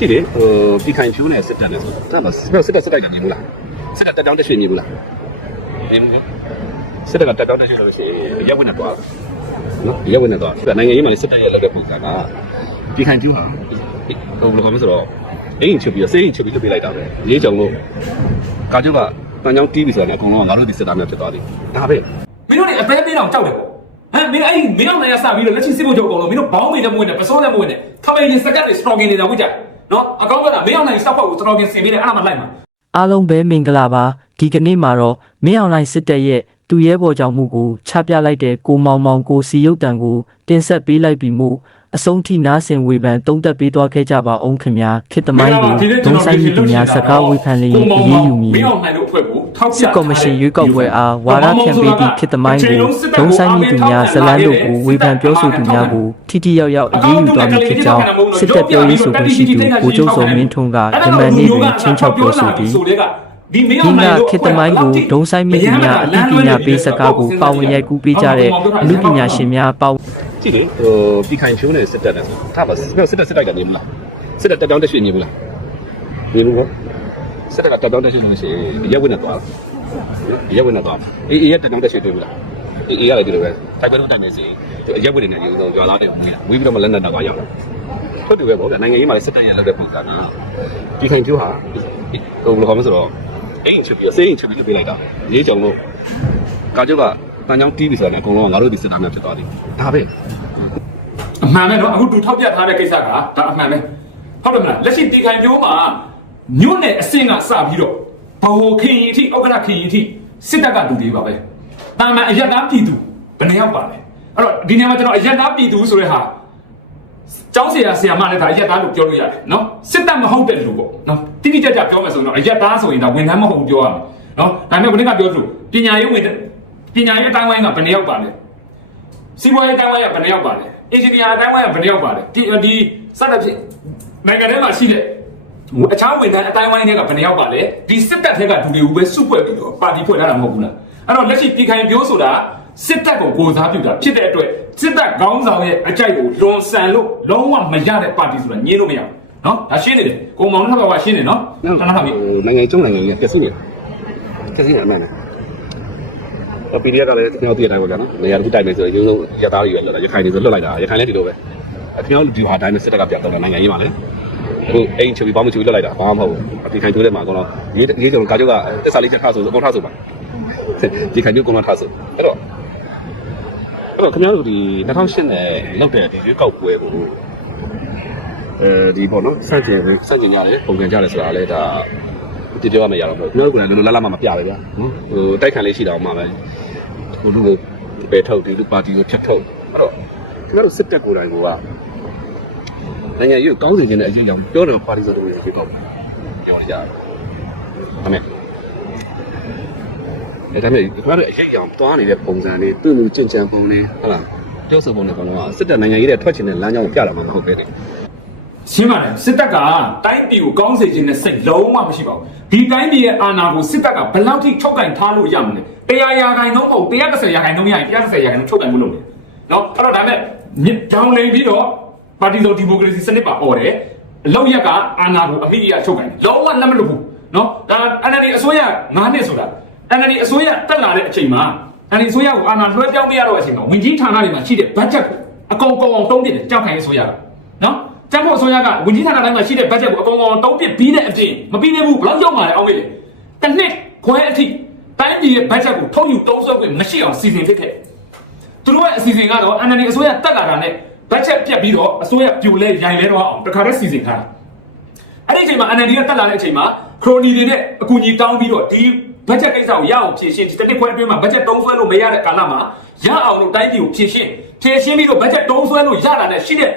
ကြည့်လေဟိုပြည်ခိုင်ဖြိုးနဲ့စစ်တပ်နဲ့ဆိုတာဒါမှစစ်တပ်စစ်တပ်စစ်တပ်ကမြင်ဘူးလားစစ်တပ်တက်တောင်းတက်ရွှေ့မြင်ဘူးလားမြင်ဘူးနော်စစ်တပ်ကတက်တောင်းတက်ရွှေ့လို့ရှိရင်ရက်ဝင်နဲ့သွားနော်ရက်ဝင်နဲ့သွားဒါနိုင်ငံရေးမှာစစ်တပ်ရဲ့လုပ်တဲ့ပုံစံကပြည်ခိုင်ဖြိုးဟာဟိုဘယ်လိုကောမလဲဆိုတော့အိမ်ချုပ်ပြီးတော့စေးအိမ်ချုပ်ပြီးလုပ်ပေးလိုက်တာပဲရေးကြောင်လို့ကာကျုပ်ကတန်ချောင်းတီးပြီဆိုတာနဲ့အကုန်လုံးကငါတို့ဒီစစ်သားများဖြစ်သွားပြီဒါပဲမင်းတို့နေအသေးသေးတောင်ကြောက်တယ်ပေါ့ဟမ်မင်းအဲ့ဒီမင်းတို့နိုင်ရစပြီးတော့လက်ရှိစစ်ဖို့ချုပ်အကုန်လုံးမင်းတို့ဘောင်းမိနဲ့မွေးနဲ့ပစောနဲ့မွေးနဲ့ခမေရင်စကတ်တွေစတော်ကင်နေတာဝိကြ နော်အကောင့်ကမင်းအောင်နိုင်စောက်ဖို့စတော်ကင်ဆင်ပေးတယ်အဲ့ဒါမှလိုက်မှာအားလုံးပဲမင်္ဂလာပါဒီကနေ့မှာတော့မင်းအောင်လိုင်းစစ်တပ်ရဲ့သူရဲဘော်ကြောင့်မှုကိုချပြလိုက်တဲ့ကိုမောင်မောင်ကိုစီရုပ်တံကိုတင်ဆက်ပေးလိုက်ပြီးမှု အဆုံးထိနားဆင်ဝေဖန်တုံးသက်ပေးသွားခဲ့ကြပါအောင်ခင်ဗျာခေတ္တမိုင်းကိုဒုံဆိုင်ပြည်သူများစကားဝေဖန်လျင်အရေးယူမည်မင်းအောင်နိုင်တို့အဖွဲ့ကိုထောက်ပြစစ်ကော်မရှင်ရွေးကောက်ပွဲအားဝါဒဖြန့်ပေးသည့်ခေတ္တမိုင်းကိုဒုံဆိုင်ပြည်သူများဇလန်းတို့ကိုဝေဖန်ပြောဆိုသူများကိုထိထိရောက်ရောက်အရေးယူသွားမည်ဖြစ်ကြောင်းစစ်တပ်ပြောရေးဆိုခွင့်ရှိသူဗိုလ်ချုပ်စောမင်းထွန်းကယမန်နေ့တွင်ချင်းချောက်ပြောဆိုပြီးဒီမင်းဒီအောင်နိုင်နာတို့ခေတ္တမိုင်းကိုဒုံဆိုင်မိသူများအသိပညာပေးစကားကိုပါဝင်ရိုက်ကူးပေးကြတဲ့အမှုပညာရှင်များပါဝင် ကြည့်လေဟိုပြည်ခိုင်ဖြိုးနဲ့စစ်တပ်နဲ့ဆိုတာဒါမှစစ်တပ်စစ်တပ်ကမြင်ဘူးလားစစ်တပ်တက်တောင်းတက်ရွှေ့မြင်ဘူးလားမြင်ဘူးကောစစ်တပ်ကတက်တောင်းတက်ရွှေ့လို့ရှိရင်ရက်ဝင်နဲ့သွားရက်ဝင်နဲ့သွားအေးအေးရက်တက်တောင်းတက်ရွှေ့တွေ့ဘူးလားအေးအေးရတယ်ဒီလိုပဲတိုက်ပွဲတော့တိုက်နေစီရက်ဝင်နေနေရုံဆုံးကြွားလာတယ်ဝီးဝီးပြီးတော့မလက်နဲ့တော့ရောက်ဟုတ်တယ်ပဲပေါ့ဗျာနိုင်ငံရေးမှာစစ်တပ်ရဲ့လုပ်တဲ့ပုံစံကပြည်ခိုင်ဖြိုးဟာဟိုဘယ်လိုခေါ်မလဲဆိုတော့အိမ်ချပြီးစေးအိမ်ချပြီးလုပ်ပေးလိုက်တာရေးကြောင်လို့ကာကျုပ်က တန်ချောင်းတီးပြီဆိုတာနဲ့အကုန်လုံးကငါတို့ဒီစစ်သားများဖြစ်သွားတယ်ဒါပဲအမှန်ပဲနော်အခုသူထောက်ပြထားတဲ့ကိစ္စကဒါအမှန်ပဲဟုတ်တယ်မလားလက်ရှိတီခိုင်မျိုးမှာညွန့်နဲ့အစင်ကစပြီးတော့ဘဝခင်ရင်အထိဥက္ကဋ္ဌခင်ရင်အထိစစ်တပ်ကလူတွေပါပဲတာမန်အယက်သားပြည်သူဘယ်နှယောက်ပါလဲအဲ့တော့ဒီနေရာမှာကျွန်တော်အယက်သားပြည်သူဆိုတဲ့ဟာကျောင်းဆရာဆရာမလည်းဒါအယက်သားလို့ပြောလို့ရတယ်နော်စစ်တပ်မဟုတ်တဲ့လူပေါ့နော်တိတိကျကျပြောမယ်ဆိုရင်တော့အယက်သားဆိုရင်ဒါဝန်ထမ်းမဟုတ်ဘူးပြောရမယ်နော်ဒါပေမဲ့ဘယ်နည်းကပြောဆိုပညာရေးဝန် ပညာရေးအတိုင်းဝိုင်းကဘယ်နှယောက်ပါလဲစီးပွားရေးတိုင်းဝိုင်းကဘယ်နှယောက်ပါလဲအင်ဂျင်နီယာတိုင်းဝိုင်းကဘယ်နှယောက်ပါလဲဒီဒီစတဲ့ဖြစ်နိုင်ငံထဲမှာရှိတဲ့အခြားဝန်ထမ်းအတိုင်းဝိုင်းတွေကဘယ်နှယောက်ပါလဲဒီစစ်တပ်ထက်ကဒူတွေကိုပဲစုဖွဲ့ပြီးတော့ပါတီဖွဲ့ထားတာမဟုတ်ဘူးလားအဲ့တော့လက်ရှိပြည်ခိုင်ပြောဆိုတာစစ်တပ်ကိုကိုစားပြုတာဖြစ်တဲ့အတွက်စစ်တပ်ခေါင်းဆောင်ရဲ့အကြိုက်ကိုလွန်ဆန်လို့လုံးဝမရတဲ့ပါတီဆိုတာညင်းလို့မရဘူးနော်ဒါရှင်းနေတယ်ကိုမောင်နှောက်ကရှင်းနေနော်ခဏခဏပြီနိုင်ငံကျုံနိုင်ငံကြီးကစီနေကစီနေအမှန်နဲ့အ ပီဒီယာကလည်းကျွန်တော်သိတဲ့အတိုင်းပဲဗျာနော်နေရာတစ်ခုတိုက်မယ်ဆိုရင်ရုံးဆုံးရသားတွေပဲလွတ်လာရခိုင်တွေဆိုလွတ်လိုက်တာရခိုင်လည်းဒီလိုပဲအကျွန်တော်ဒီဟာတိုင်းနဲ့စစ်တပ်ကပြတ်တော့နိုင်ငံရေးမှာလည်းအခုအိမ်ချပြီးပေါင်းမချပြီးလွတ်လိုက်တာဘာမှမဟုတ်ဘူးအပီခိုင်ကျိုးထဲမှာကတော့ရေးရေးကြောင်ကာကျုပ်ကတက်စာလေးချက်ထားဆိုအကုန်ထားဆိုပါဒီခိုင်ကျိုးကုန်ထားဆိုအဲ့တော့အဲ့တော့ခင်ဗျားတို့ဒီ2008နဲ့လောက်တဲ့ဒီရွေးကောက်ပွဲကိုအဲဒီပေါ့နော်စန့်ကျင်စန့်ကျင်ကြတယ်ပုံကန်ကြတယ်ဆိုတာလည်းဒါတပြောရမရတော့ဘူးကျွန်တော်တို့ကလည်းလောလောလတ်လတ်မပြပဲဗျာနော်ဟိုတိုက်ခံလေးရှိတာမှပဲ ဟိုလူကိုပယ်ထုတ်ဒီလူပါတီကိုဖြတ်ထုတ်အဲ့တော့ကျွန်တော်တို့စစ်တပ်ကိုယ်တိုင်ကနိုင်ငံရေးကိုကောင်းစေခြင်းနဲ့အရင်ကြောင့်ပြောတယ်ပါတီဆိုတဲ့ဝင်ကြီးတော့ပြောရကြတယ်ဒါမဲ့အဲ့ဒါမဲ့ကျွန်တော်တို့အရေးကြောင့်တွားနေတဲ့ပုံစံတွေသူ့လူကျင့်ကြံပုံတွေဟုတ်လားပြောဆိုပုံတွေကတော့စစ်တပ်နိုင်ငံရေးတဲ့ထွက်ချင်တဲ့လမ်းကြောင်းကိုပြတာမှမဟုတ်ပဲလေရှင်းပါတယ်စစ်တပ်ကတိုင်းပြည်ကိုကောင်းစေခြင်းနဲ့စိတ်လုံးဝမရှိပါဘူးဒီတိုင်းပြည်ရဲ့အာဏာကိုစစ်တပ်ကဘယ်လောက်ထိချုပ်ကင်ထားလို့ရမလဲ တရားရာခိုင်နှုန်းမဟုတ်130ရာခိုင်နှုန်းရရင်130ရာခိုင်နှုန်းချုပ်ကင်မှုလုပ်တယ်နော်အဲ့တော့ဒါနဲ့မြစ်ကြောင်လိန်ပြီးတော့ပါတီစုံဒီမိုကရေစီစနစ်ပါអော်တယ်အလောက်ရက်ကအာဏာကိုအမိအယချုပ်ကင်တယ်လုံးဝလက်မလွတ်ဘူးနော်ဒါ NLD အစိုးရ9နှစ်ဆိုတာ NLD အစိုးရတက်လာတဲ့အချိန်မှာ NLD အစိုးရကိုအာဏာလွှဲပြောင်းပေးရတော့အချိန်မှာဝင်ကြီးဌာနတွေမှာရှိတဲ့ budget ကိုအကုန်ကုန်အောင်တုံးပြတယ်ကြောက်ခိုင်ရေးအစိုးရကနော်ကျန်းဖို့အစိုးရကဝန်ကြီးဌာနတိုင်းမှာရှိတဲ့ budget ကိုအကုန်လုံးတုံးပစ်ပြီးတဲ့အပြင်မပြီးသေးဘူးဘယ်လောက်ရောက်မှာလဲအောင်မေးလေတစ်နှစ်ခွဲအထိ တိုင်းပြည်ရဲ့ budget ကိုထုတ်ယူတုံးဆွဲခွင့်မရှိအောင်စီစဉ်ဖြစ်ခဲ့သူတို့ရဲ့အစီအစဉ်ကတော့ NLD အစိုးရတက်လာတာနဲ့ budget ပြတ်ပြီးတော့အစိုးရပြိုလဲရိုင်လဲတော့အောင်တခါတည်းစီစဉ်ထားတာအဲ့ဒီအချိန်မှာ NLD ကတက်လာတဲ့အချိန်မှာခရိုနီတွေနဲ့အကူအညီတောင်းပြီးတော့ဒီ budget ကိစ္စကိုရအောင်ဖြည့်ရှင်းဒီတစ်နှစ်ခွဲအတွင်းမှာ budget တုံးဆွဲလို့မရတဲ့ကာလမှာရအောင်လို့တိုင်းပြည်ကိုဖြည့်ရှင်းဖြည့်ရှင်းပြီးတော့ budget တုံးဆွဲလို့ရတာနဲ့ရှိတဲ့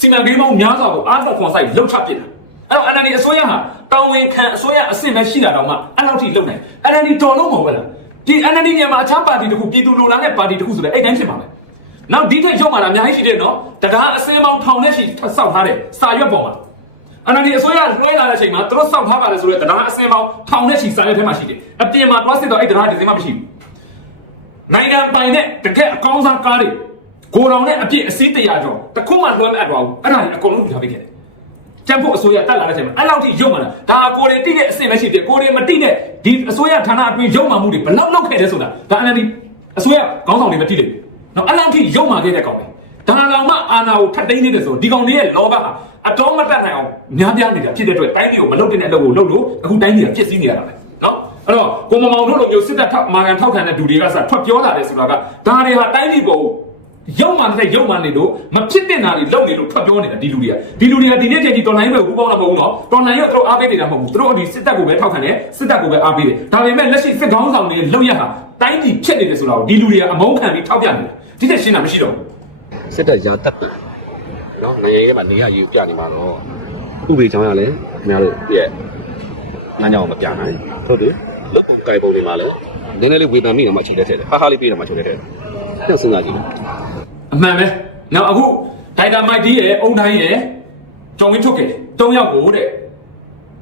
စီမံကိန်းပေါင်းများစွာကိုအားသာခွန်ဆိုင်လှုပ်ချပစ်တာ အဲ့တော့ NLD အစိုးရဟာတောင်းဝင်ခံအစိုးရအဆင့်ပဲရှိတာတော့မှအဲ့လောက်ထိလှုပ်နိုင် NLD တော်လို့မဟုတ်ဘူးလားဒီ NLD မြန်မာအခြားပါတီတခုပြည်သူလူလားတဲ့ပါတီတခုဆိုတဲ့အဲ့တိုင်းဖြစ်ပါမယ်နောက်ဒီထက်ရောက်လာတာအများကြီးရှိတယ်နော်တရားအစင်းပေါင်းထောင်နဲ့ရှိစောက်ထားတယ်စာရွက်ပေါ်မှာအနာဒီအစိုးရလွှဲလာတဲ့အချိန်မှာသူတို့စောင့်ထားပါလေဆိုတော့တရားအစင်ပေါင်းထောင်နဲ့ချီစာရွက်ထဲမှာရှိတယ်အပြင်မှာတွားစစ်တော့အဲ့တရားဒီစင်မှမရှိဘူးနိုင်ငံပိုင်တဲ့တကယ်အကောင်းစားကားတွေကိုတော်နဲ့အပြည့်အစည်းတရာကျော်တခုမှလွှဲမအပ်တော့ဘူးအဲ့ဒါကြီးအကုန်လုံးယူထားပေးခဲ့တယ် ကျန်းဖို့အစိုးရတက်လာတဲ့အချိန်မှာအဲ့လောက်ထိရုံမှန်တာဒါကိုယ်တွေတိတဲ့အဆင့်ပဲရှိတယ်ကိုယ်တွေမတိတဲ့ဒီအစိုးရဌာနအတွင်းရုံမှန်မှုတွေဘယ်လောက်လောက်ခဲ့တယ်ဆိုတာဒါ NLD အစိုးရခေါင်းဆောင်တွေမတိတယ်နော်အဲ့လောက်ထိရုံမှန်ခဲ့တဲ့ကောင်ပဲဒါတောင်မှအာဏာကိုထပ်သိမ်းနေတယ်ဆိုဒီကောင်တွေရဲ့လောဘဟာအတော်မတက်နိုင်အောင်များပြားနေတာဖြစ်တဲ့အတွက်တိုင်းပြည်ကိုမလုတ်တဲ့အလုပ်ကိုလုပ်လို့အခုတိုင်းပြည်ကပြည့်စည်နေရတာပဲနော်အဲ့တော့ကိုမမောင်တို့လိုမျိုးစစ်တပ်ထောက်မာကန်ထောက်ခံတဲ့လူတွေကစထွက်ပြောလာတယ်ဆိုတာကဒါတွေဟာတိုင်းပြည်ကို ရုံမှန်တဲ့ရုံမှန်နေလို့မဖြစ်တဲ့နာတွေလုပ်နေလို့ထွက်ပြောနေတာဒီလူတွေကဒီလူတွေကဒီနေ့ချိန်ဒီတော်လိုင်းပဲဘူးပေါင်းတာမဟုတ်ဘူးနော်တော်လိုင်းရောသူတို့အားပေးနေတာမဟုတ်ဘူးသူတို့ဒီစစ်တပ်ကိုပဲထောက်ခံတယ်စစ်တပ်ကိုပဲအားပေးတယ်ဒါပေမဲ့လက်ရှိစစ်ကောင်းဆောင်တွေလောက်ရဟာတိုင်းပြည်ဖြစ်နေတယ်ဆိုတာကိုဒီလူတွေကအမုန်းခံပြီးထောက်ပြနေတယ်ဒီချက်ရှင်းတာမရှိတော့ဘူးစစ်တပ်ရာတက်တယ်နော်နိုင်ငံရေးမှာနေရယူပြနေမှာတော့ဥပဒေကြောင်းရလဲခင်ဗျားတို့ရဲ့ငန်းကြောင်မပြနိုင်ဟုတ်တယ်လုတ်ပုံကြိုင်ပုံတွေမှာလည်းနည်းနည်းလေးဝေဖန်မိတော့မှချိန်တဲ့ထဲတယ်ဟာဟာလေးပြေးတော့မှချိန်တဲ့ထဲတယ် ပြန်စဉ်းစားကြည့်အမှန်ပဲနောက်အခုဒိုင်တာမိုက်တီးရဲ့အုံတိုင်းရဲ့ကြောင်ဝင်းထုတ်ခဲ့တုံးယောက်ကိုတဲ့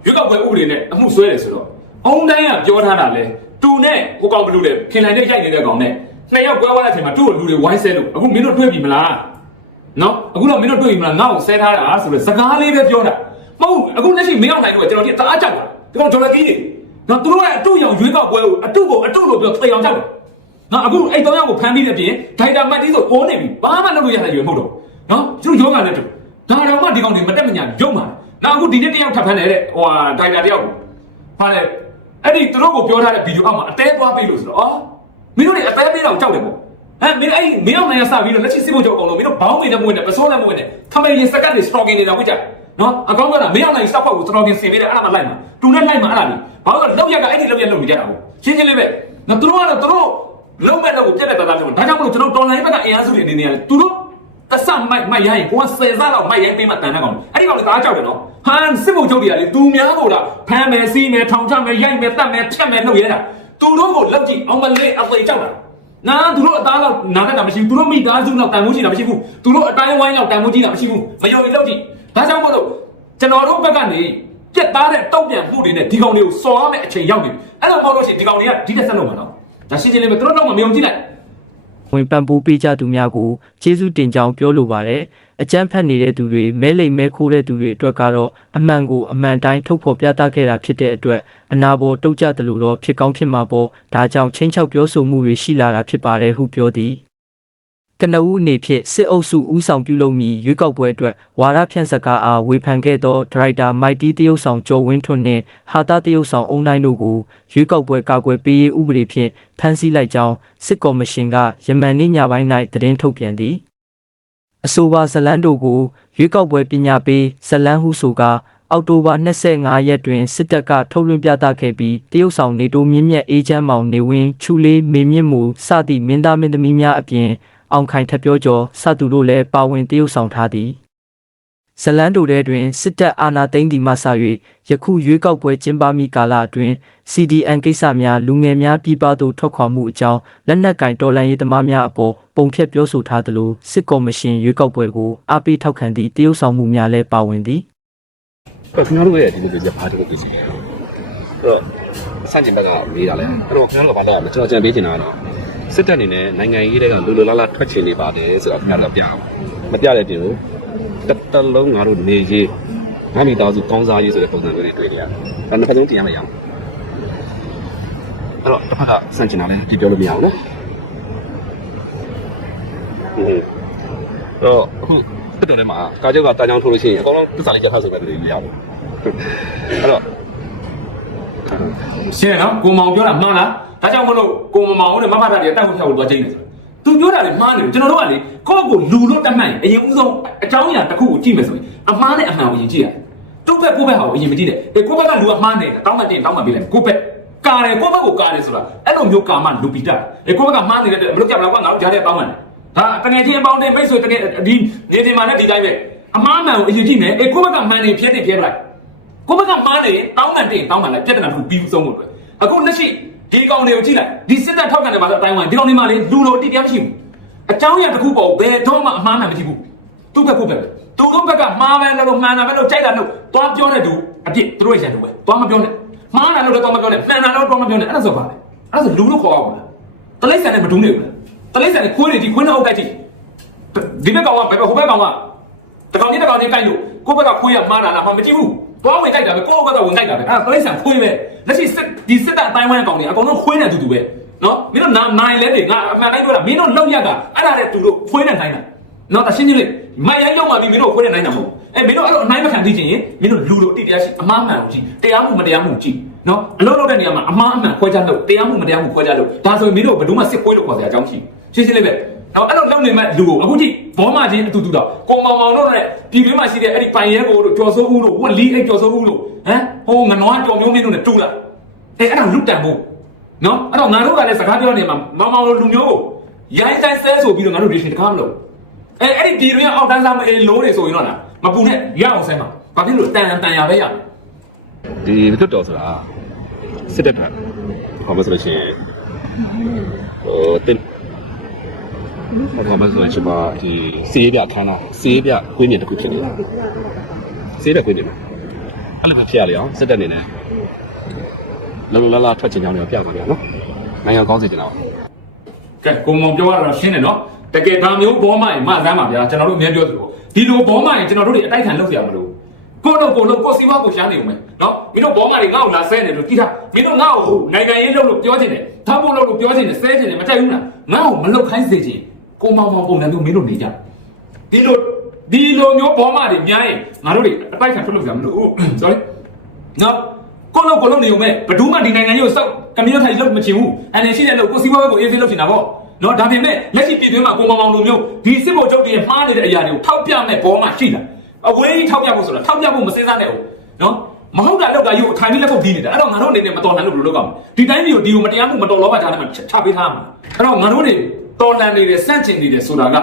ရွေးကောက်ပွဲဥပဒေနဲ့အမှုဆွဲတယ်ဆိုတော့အုံတိုင်းကပြောထားတာလဲတူနဲ့ကိုကောင်ဘလူးလေခင်လိုက်တဲ့ရိုက်နေတဲ့ကောင်နဲ့နှစ်ယောက်ကွဲသွားတဲ့အချိန်မှာသူ့ကိုလူတွေဝိုင်းဆဲလို့အခုမင်းတို့တွေ့ပြီမလားနော်အခုတော့မင်းတို့တွေ့ပြီမလားငါ့ကိုဆဲထားတာဆိုတော့စကားလေးပဲပြောတာမဟုတ်အခုလက်ရှိမင်းအောင်နိုင်တို့ကကျွန်တော်ဒီတအားကြောက်တာဒီကောင်ဂျော်လကီးနော်သူတို့ကအတုရောင်ရွေးကောက်ပွဲကိုအတုကိုအတုလို့ပြောသေအောင်ကြောက်တယ် နော်အခုအဲ့တောင်ရောက်ကိုဖမ်းပြီးတဲ့ပြင်ဒိုင်တာမတ်တီးဆိုအိုးနေပြီဘာမှလုပ်လို့ရတဲ့ရွေမဟုတ်တော့နော်သူတို့ယောဂနဲ့တူဒါတော့မှဒီကောင်တွေမတက်မညာရုံမှာနောက်အခုဒီနေ့တယောက်ထပ်ဖမ်းနေတဲ့ဟိုဟာဒိုင်တာတယောက်ကိုဟာလေအဲ့ဒီသူတို့ကိုပြောထားတဲ့ဗီဒီယိုအောက်မှာအသေးသွားပေးလို့ဆိုတော့အော်မင်းတို့တွေအသေးပေးတော့ကြောက်တယ်ပေါ့ဟမ်မင်းအဲ့မင်းအောင်နိုင်ရစပြီးတော့လက်ရှိစစ်ဖို့ကြောက်အောင်လို့မင်းတို့ဘောင်းမိတဲ့မွေးနဲ့ပစိုးနဲ့မွေးနဲ့ခမေရင်စကတ်တွေ stalking နေတာဝိကြနော်အကောင်းကမင်းအောင်နိုင်စက်ဖို့ကို stalking ဆင်ပေးတယ်အဲ့ဒါမှလိုက်မှာတူနဲ့လိုက်မှာအဲ့ဒါလေဘာလို့လောက်ရကအဲ့ဒီလောက်ရလုပ်နေကြတာဟုတ်ရှင်းရှင်းလေးပဲနော်သူတို့ကတော့သူတို့ လုံးမဲ့တော့ပြက်တဲ့သားသားပြောဒါကြောင့်မလို့ကျွန်တော်တော်လိုင်းဘက်ကအင်အားစုတွေအနေနဲ့သူတို့တဆမိုက်မိုက်ရိုင်းကိုကဆယ်စားလောက်မိုက်ရိုင်းပေးမှတန်တဲ့ကောင်အဲ့ဒီကောင်လည်းတအားကြောက်တယ်နော်ဟန်စစ်မှုချုပ်တွေကလေသူများကိုလားဖမ်းမယ်စီးမယ်ထောင်ချမယ်ရိုက်မယ်တတ်မယ်ဖြတ်မယ်လုပ်ရဲတာသူတို့ကိုလောက်ကြည့်အောင်မလေးအသေးကြောက်တာနာသူတို့အသားလောက်နာတတ်တာမရှိဘူးသူတို့မိသားစုလောက်တန်ဖိုးရှိတာမရှိဘူးသူတို့အတိုင်းဝိုင်းလောက်တန်ဖိုးကြီးတာမရှိဘူးမယုံရင်လောက်ကြည့်ဒါကြောင့်မလို့ကျွန်တော်တို့ဘက်ကနေပြက်သားတဲ့တောက်ပြန်မှုတွေနဲ့ဒီကောင်တွေကိုစော်ရမယ့်အချိန်ရောက်နေပြီအဲ့လိုမဟုတ်လို့ရှိရင်ဒီကောင်တွေကဒီတက်ဆက်လုပ်မှာနော် ဒါရှင်းရှင်းလေးပဲသူတို့တော့မယုံကြည့်လိုက်ဝင်ပန်ပိုးပေးကြသူများကိုကျေးဇူးတင်ကြောင်းပြောလိုပါတယ်။အကြမ်းဖက်နေတဲ့သူတွေမဲလိမ်မဲခိုးတဲ့သူတွေအတွက်ကတော့အမှန်ကိုအမှန်တိုင်းထုတ်ဖော်ပြသခဲ့တာဖြစ်တဲ့အတွက်အနာဘောတုတ်ကြတယ်လို့တော့ဖြစ်ကောင်းဖြစ်မှာပေါ့။ဒါကြောင့်ချင်းချောက်ပြောဆိုမှုတွေရှိလာတာဖြစ်ပါတယ်ဟုပြောသည်။ ကနဦးအနေဖြင့်စစ်အုပ်စုဦးဆောင်ပြုလုပ်မည်ရွေးကောက်ပွဲအတွက်ဝါရဖြန့်စကားအားဝေဖန်ခဲ့သောဒရိုက်တာမိုက်တီတရုတ်ဆောင်ကျော်ဝင်းထွန်းနှင့်ဟာတာတရုတ်ဆောင်အုံနိုင်တို့ကိုရွေးကောက်ပွဲကာကွယ်ပေးရေးဥပဒေဖြင့်ဖမ်းဆီးလိုက်ကြောင်းစစ်ကော်မရှင်ကယမန်နေ့ညပိုင်း၌သတင်းထုတ်ပြန်သည်အဆိုပါဇလန်းတို့ကိုရွေးကောက်ပွဲပညာပေးဇလန်းဟုဆိုကာအောက်တိုဘာ25ရက်တွင်စစ်တပ်ကထုတ်လွှင့်ပြသခဲ့ပြီးတရုတ်ဆောင်နေတိုးမြင့်မြတ်အေးချမ်းမောင်နေဝင်းချူလေးမေမြင့်မူစသည့်မင်းသားမင်းသမီးများအပြင် အောင်ခိုင်ထပ်ပြောကျော်စသူတို့လည်းပါဝင်တရုတ်ဆောင်ထားသည်ဇလန်တိုတဲတွင်စစ်တပ်အာဏာသိမ်းသည်မှစ၍ယခုရွေးကောက်ပွဲကျင်းပမည့်ကာလအတွင်း CDN ကိစ္စများလူငယ်များပြည်ပသို့ထွက်ခွာမှုအကြောင်းလက်နက်ကင်တော်လှန်ရေးသမားများအပေါ်ပုံဖြတ်ပြောဆိုထားသလိုစစ်ကော်မရှင်ရွေးကောက်ပွဲကိုအားပေးထောက်ခံသည့်တရုတ်ဆောင်မှုများလည်းပါဝင်သည်ခင်ဗျားတို့ရဲ့ဒီလိုပြဘာဒီလိုပြစီလဲအဲ့တော့စန့်ကျင်ဘက်ကမေးတာလဲအဲ့တော့ခင်ဗျားတို့ကဘာလဲမကျွန်တော်ကြံပေးချင်တာကတော့ စစ်တပ်အနေနဲ့နိုင်ငံရေးတွေကလူလူလားလားထွက်ချင်နေပါတယ်ဆိုတော့ခင်ဗျားတို့ကပြအောင်မပြတဲ့ပြင်ကိုတစ်တလုံးငါတို့နေရေးငါမိသားစုကောင်းစားရေးဆိုတဲ့ပုံစံမျိုးတွေတွေ့နေရတယ်ဒါနှစ်ဖက်လုံးတင်ရမရအောင်အဲ့တော့တစ်ဖက်ကစန့်ကျင်တာလဲဒီပြောလို့မရအောင်နော်ဟုတ်တော့အခုတက်တော်ထဲမှာကာကြောက်ကတာကြောင်ထိုးလို့ရှိရင်အကောင်လုံးသစ္စာလေးချက်ထားဆိုပဲလို့ရအောင်အဲ့တော့ ရှင်းတယ်နော်ကိုမောင်ပြောတာမှန်လားဒါကြောင့်မလို့ကိုမမောင်နဲ့မမတာတွေတိုက်ဖို့ဖြောက်လို့သွားချိန်နေဆိုသူပြောတာလေမှားနေတယ်ကျွန်တော်တို့ကလေကိုယ့်ကိုလူလို့တတ်မှန်ရင်အရင်ဦးဆုံးအကြောင်းအရာတစ်ခုကိုကြည့်မယ်ဆိုရင်အမှားနဲ့အမှန်ကိုယင်ကြည့်ရတယ်တုတ်ဘက်ကိုယ့်ဘက်ဟာကိုအရင်မကြည့်နဲ့အေးကိုယ့်ဘက်ကလူကမှားနေတာတောင်းမှတင်တောင်းမှပေးလိုက်ကိုယ့်ဘက်ကာတယ်ကိုယ့်ဘက်ကိုကာတယ်ဆိုတာအဲ့လိုမျိုးကာမလူပီတာအေးကိုယ့်ဘက်ကမှားနေတဲ့မလို့ကြမလားကွာငါတို့ကြားတဲ့တောင်းမှန်ဒါတကယ်ချင်းအပေါင်းနဲ့မိတ်ဆွေတကယ်ဒီနေတင်မှာနဲ့ဒီတိုင်းပဲအမှားမှန်ကိုအရင်ကြည့်မယ်အေးကိုယ့်ဘက်ကမှန်နေဖြည့်တယ်ဖြည့်ပလိုက် ကိုဘက်ကမားနေရင်တောင်းမှန်တင်တောင်းမှန်လိုက်ပြဿနာတစ်ခုပြီးဆုံးဖို့အတွက်အခုလက်ရှိဒီကောင်တွေကိုကြည့်လိုက်ဒီစစ်တပ်ထောက်ခံတယ်မှာဆိုအတိုင်းဝိုင်းဒီကောင်တွေမှာလေလူလိုအတိတရားမရှိဘူးအကြောင်းအရာတစ်ခုပေါ်ဘယ်တော့မှအမှားမှန်မရှိဘူးသူ့ဘက်ကိုဘက်ပဲသူတို့ဘက်ကမှားပဲလို့လို့မှန်တာပဲလို့ကြိုက်တာလို့သွားပြောတဲ့သူအပြစ်သူတို့ရဲ့ရန်သူပဲသွားမပြောနဲ့မှားတာလို့လည်းသွားမပြောနဲ့မှန်တာလို့သွားမပြောနဲ့အဲ့ဒါဆိုပါလေအဲ့ဒါဆိုလူလို့ခေါ်အောင်လားတလိမ့်ဆန်နဲ့မဒူးနေဘူးတလိမ့်ဆန်နဲ့ခွေးတွေဒီခွေးနှောက်တိုက်ကြည့်ဒီဘက်ကောင်ကဘယ်ဘက်ဟိုဘက်ကောင်ကတကောင်ချင်းတကောင်ချင်းကိုက်လို့ကိုယ့်ဘက်ကခွေးရမှားတာလားမမကြည့်ဘူး သွားဝင်တိုက်တာပဲကိုယ့်ဘက်ကဝင်တိုက်တာပဲအဲ့ဒါတိရစ္ဆာန်ခွေးပဲလက်ရှိစစ်ဒီစစ်တပ်အတိုင်းဝိုင်းအကောင်တွေအကောင်လုံးခွေးနဲ့အတူတူပဲနော်မင်းတို့နာနိုင်လဲတွေငါအမှန်တိုင်းပြောတာမင်းတို့လောက်ရတာအဲ့ဒါတဲ့တူလို့ခွေးနဲ့တိုင်းတာနော်တရှင်းကြီးလေးမိုင်ရိုင်းရောက်မှပြီးမင်းတို့ခွေးနဲ့တိုင်းတာမဟုတ်အဲမင်းတို့အဲ့လိုအနိုင်မခံသိချင်ရင်မင်းတို့လူလိုအတိတရားရှိအမှားမှန်ကိုကြည့်တရားမှုမတရားမှုကြည့်နော်အလုပ်လုပ်တဲ့နေရာမှာအမှားအမှန်ခွဲခြားလို့တရားမှုမတရားမှုခွဲခြားလို့ဒါဆိုရင်မင်းတို့ဘယ်သူမှစစ်ခွေးလို့ခေါ်စရာအကြောင်းရှိရှင်းရှင်းလေးပဲ နော်အဲ့လိုလုပ်နေမဲ့လူကိုအခုကြည့်ဘောမချင်းအတူတူတော့ကိုမောင်မောင်တို့နဲ့ပြည်တွင်းမှာရှိတဲ့အဲ့ဒီပိုင်ရဲကိုတို့ကျော်စိုးဦးတို့ဝက်လီအဲ့ကျော်စိုးဦးတို့ဟမ်ဟိုငနွားကြော်မျိုးမင်းတို့နဲ့တူလာအဲ့အဲ့ဒါလွတ်တန်ဖို့နော်အဲ့တော့ငါတို့ကလည်းစကားပြောနေမှာမောင်မောင်လူမျိုးကိုရိုင်းတိုင်းဆဲဆိုပြီးတော့ငါတို့ဒီရှင်တကားမလို့အဲ့အဲ့ဒီပြည်တွင်းအောက်တန်းစားမအေးလို့တွေဆိုရင်တော့လားမပူနဲ့ရအောင်ဆဲမှာဘာဖြစ်လို့တန်တန်ရပဲရမယ်ဒီလွတ်တော်ဆိုတာစစ်တပ်ကဘာမှဆိုလို့ရှိရင်ဟိုတင် ဘာမှဆိုလို့ရှိရင်ဒီစီးရပြခန်းလာစီးရပြကွင်းမြင့်တစ်ခုဖြစ်နေတာစီးရပြကွင်းမြင့်အဲ့လိုပဲဖြစ်ရလေအောင်စစ်တပ်နေနဲ့လောလောလာထွက်ချင်ကြောင်းတွေပြပါကြနော်နိုင်ငံကောင်းစီတင်အောင်ကဲကိုမောင်ပြောရတော့ရှင်းတယ်နော်တကယ်ဒါမျိုးဘောမရင်မဆန်းပါဗျာကျွန်တော်တို့အများပြောသလိုဒီလိုဘောမရင်ကျွန်တော်တို့တွေအတိုက်ခံလုပ်ရမလို့ကိုတော့ကိုလို့ကိုစီဝါကိုရှားနေဦးမယ်နော်မင်းတို့ဘောမတွေငါ့ကိုလာဆဲနေလို့ကြည့်တာမင်းတို့ငါ့ကိုနိုင်ငံရေးလုပ်လို့ပြောချင်တယ်ထားဖို့လုပ်လို့ပြောချင်တယ်ဆဲချင်တယ်မကြိုက်ဘူးလားငါ့ကိုမလုပ်ခိုင်းစေချင် ကိုမောင်မောင်ပုံစံမျိုးမင်းတို့နေကြဒီလိုဒီလိုမျိုးဘောမတွေများရင်ငါတို့တွေအတိုက်ခံထုတ်လို့ရမလို့ sorry နော်ကိုလုံးကိုလုံးနေုံမဲ့ဘယ်သူမှဒီနိုင်ငံကြီးကိုစောက်ကမီးထိုင်လို့မချင်ဘူးအနေရှိတဲ့လို့ကိုစီးပွားရေးကိုအေးဆေးလုပ်ချင်တာပေါ့နော်ဒါပေမဲ့လက်ရှိပြည်တွင်းမှာကိုမောင်မောင်လိုမျိုးဒီစစ်ဘုတ်ချုပ်တွေမှားနေတဲ့အရာတွေကိုထောက်ပြမဲ့ဘောမှရှိတာအဝေးကြီးထောက်ပြဖို့ဆိုတာထောက်ပြဖို့မစင်စားနဲ့ဘူးနော်မဟုတ်တာလောက်တာယူထိုင်ပြီးလက်ခုပ်ပြီးနေတာအဲ့တော့ငါတို့အနေနဲ့မတော်နိုင်လို့ဘယ်လိုလုပ်ကြမလဲဒီတိုင်းမျိုးဒီကိုမတရားမှုမတော်လောဘကြားထဲမှာချပေးထားမှာအဲ့တော့ငါတို့တွေ တော်လန်နေတယ်စန့်ကျင်နေတယ်ဆိုတာက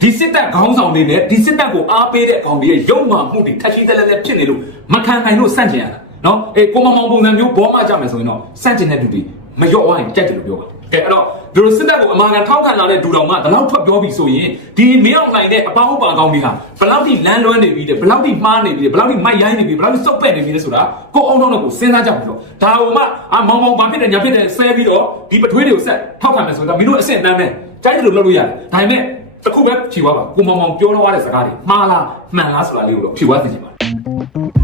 ဒီစစ်တပ်ခေါင်းဆောင်တွေနဲ့ဒီစစ်တပ်ကိုအားပေးတဲ့ကောင်တွေရဲ့ရုံမှမှုတွေထက်ရှိတဲ့လည်းဖြစ်နေလို့မခံနိုင်လို့စန့်ကျင်ရတာနော်အေးကိုမမောင်ပုံစံမျိုးဘောမကြမယ်ဆိုရင်တော့စန့်ကျင်တဲ့လူတွေမလျော့ဝိုင်းကြိုက်တယ်လို့ပြောပါ ကဲအဲ့တော့ဒီလိုစစ်တပ်ကိုအမှန်ကန်ထောက်ခံလာတဲ့ဒူတော်မှဒီလောက်ထွက်ပြောပြီးဆိုရင်ဒီမင်းအောင်နိုင်တဲ့အပေါင်းအပါကောင်တွေဟာဘယ်လောက်ထိလမ်းလွှဲနေပြီးတယ်ဘယ်လောက်ထိမှားနေပြီးတယ်ဘယ်လောက်ထိမိုက်ရိုင်းနေပြီးဘယ်လောက်ထိစုပ်ပက်နေပြီးလဲဆိုတာကိုအောင်တော့ကိုစဉ်းစားကြပြီးတော့ဒါဟိုမှအမောင်မောင်ဘာဖြစ်တယ်ညာဖြစ်တယ်ဆဲပြီးတော့ဒီပထွေးတွေကိုဆက်ထောက်ခံမယ်ဆိုတော့မင်းတို့အစ်စ်တန်းနဲ့ကြိုက်တယ်လို့လုပ်လို့ရတယ်ဒါပေမဲ့တခုပဲဖြေသွားပါကိုမောင်မောင်ပြောတော့ရတဲ့စကားတွေမှားလားမှန်လားဆိုတာလေးကိုတော့ဖြေသွားသိချင်ပါတယ်